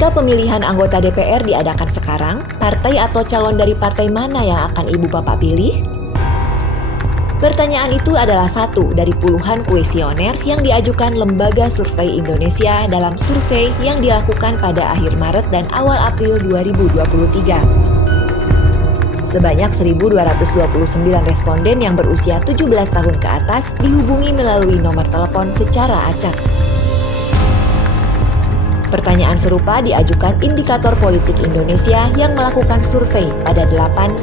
Jika pemilihan anggota DPR diadakan sekarang, partai atau calon dari partai mana yang akan Ibu Bapak pilih? Pertanyaan itu adalah satu dari puluhan kuesioner yang diajukan Lembaga Survei Indonesia dalam survei yang dilakukan pada akhir Maret dan awal April 2023. Sebanyak 1.229 responden yang berusia 17 tahun ke atas dihubungi melalui nomor telepon secara acak. Pertanyaan serupa diajukan Indikator Politik Indonesia yang melakukan survei pada 8-13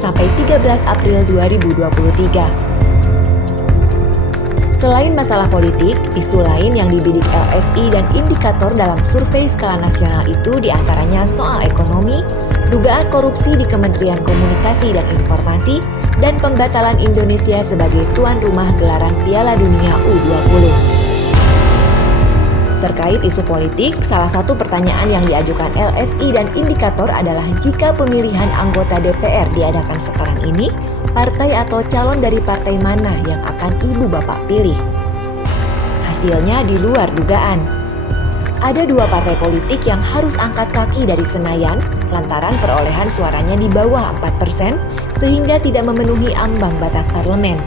April 2023. Selain masalah politik, isu lain yang dibidik LSI dan Indikator dalam survei skala nasional itu diantaranya soal ekonomi, dugaan korupsi di Kementerian Komunikasi dan Informasi, dan pembatalan Indonesia sebagai tuan rumah gelaran Piala Dunia U20. Terkait isu politik, salah satu pertanyaan yang diajukan LSI dan Indikator adalah jika pemilihan anggota DPR diadakan sekarang ini, partai atau calon dari partai mana yang akan Ibu Bapak pilih? Hasilnya di luar dugaan. Ada dua partai politik yang harus angkat kaki dari Senayan lantaran perolehan suaranya di bawah 4% sehingga tidak memenuhi ambang batas parlemen.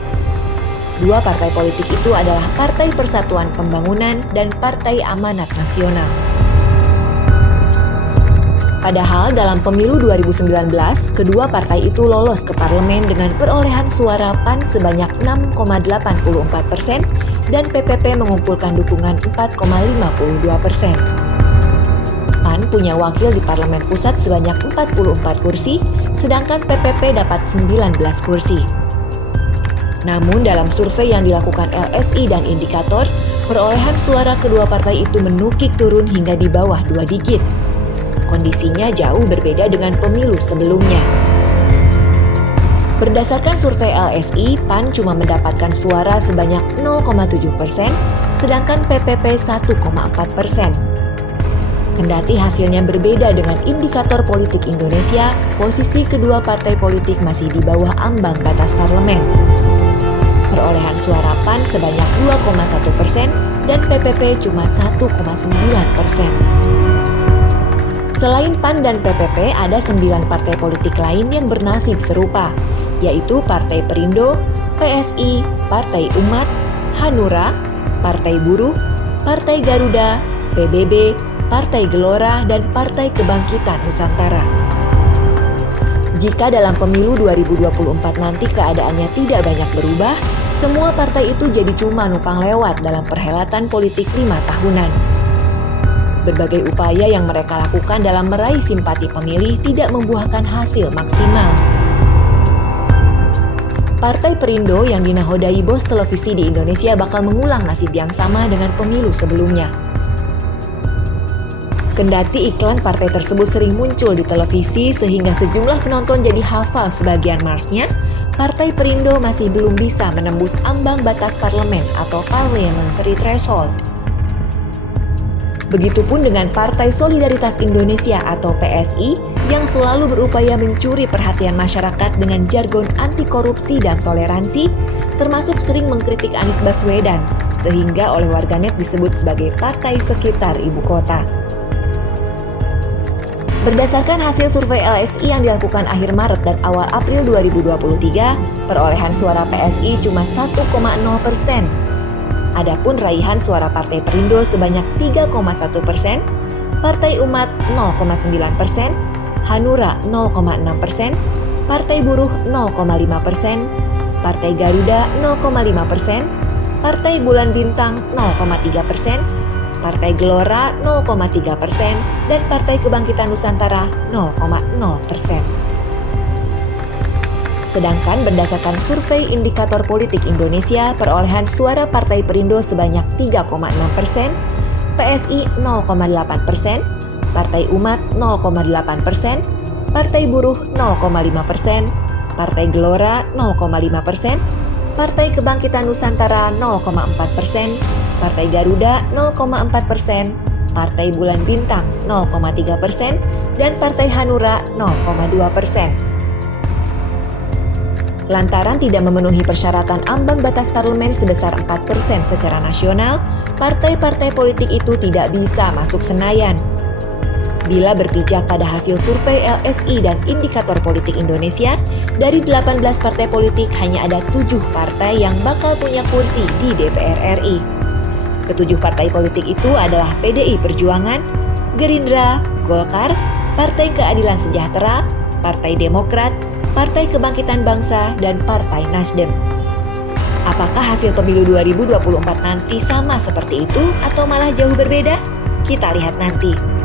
Dua partai politik itu adalah Partai Persatuan Pembangunan dan Partai Amanat Nasional. Padahal dalam pemilu 2019, kedua partai itu lolos ke parlemen dengan perolehan suara PAN sebanyak 6,84% dan PPP mengumpulkan dukungan 4,52%. PAN punya wakil di parlemen pusat sebanyak 44 kursi, sedangkan PPP dapat 19 kursi. Namun dalam survei yang dilakukan LSI dan Indikator, perolehan suara kedua partai itu menukik turun hingga di bawah 2 digit. Kondisinya jauh berbeda dengan pemilu sebelumnya. Berdasarkan survei LSI, PAN cuma mendapatkan suara sebanyak 0,7%, sedangkan PPP 1,4%. Kendati hasilnya berbeda dengan Indikator Politik Indonesia, posisi kedua partai politik masih di bawah ambang batas parlemen. Perolehan suara PAN sebanyak 2,1% dan PPP cuma 1,9%. Selain PAN dan PPP, ada 9 partai politik lain yang bernasib serupa, yaitu Partai Perindo, PSI, Partai Umat, Hanura, Partai Buruh, Partai Garuda, PBB, Partai Gelora, dan Partai Kebangkitan Nusantara. Jika dalam pemilu 2024 nanti keadaannya tidak banyak berubah, semua partai itu jadi cuma numpang lewat dalam perhelatan politik 5 tahunan. Berbagai upaya yang mereka lakukan dalam meraih simpati pemilih tidak membuahkan hasil maksimal. Partai Perindo yang dinahodai bos televisi di Indonesia bakal mengulang nasib yang sama dengan pemilu sebelumnya. Kendati iklan partai tersebut sering muncul di televisi sehingga sejumlah penonton jadi hafal sebagian marsnya, Partai Perindo masih belum bisa menembus ambang batas parlemen atau parliamentary threshold. Begitupun dengan Partai Solidaritas Indonesia atau PSI yang selalu berupaya mencuri perhatian masyarakat dengan jargon anti korupsi dan toleransi, termasuk sering mengkritik Anies Baswedan, sehingga oleh warganet disebut sebagai partai sekitar ibu kota. Berdasarkan hasil survei LSI yang dilakukan akhir Maret dan awal April 2023, perolehan suara PSI cuma 1,0%. Adapun raihan suara Partai Perindo sebanyak 3,1%, Partai Umat 0,9%, Hanura 0,6%, Partai Buruh 0,5%, Partai Garuda 0,5%, Partai Bulan Bintang 0,3%, Partai Gelora 0,3%, dan Partai Kebangkitan Nusantara 0,0%. Sedangkan berdasarkan survei Indikator Politik Indonesia, perolehan suara Partai Perindo sebanyak 3,6%, PSI 0,8%, Partai Umat 0,8%, Partai Buruh 0,5%, Partai Gelora 0,5%, Partai Kebangkitan Nusantara 0,4%, Partai Garuda 0,4%, Partai Bulan Bintang 0,3%, dan Partai Hanura 0,2%. Lantaran tidak memenuhi persyaratan ambang batas parlemen sebesar 4% secara nasional, partai-partai politik itu tidak bisa masuk Senayan. Bila berpijak pada hasil survei LSI dan Indikator Politik Indonesia, dari 18 partai politik hanya ada 7 partai yang bakal punya kursi di DPR RI. Ketujuh partai politik itu adalah PDI Perjuangan, Gerindra, Golkar, Partai Keadilan Sejahtera, Partai Demokrat, Partai Kebangkitan Bangsa, dan Partai Nasdem. Apakah hasil pemilu 2024 nanti sama seperti itu atau malah jauh berbeda? Kita lihat nanti.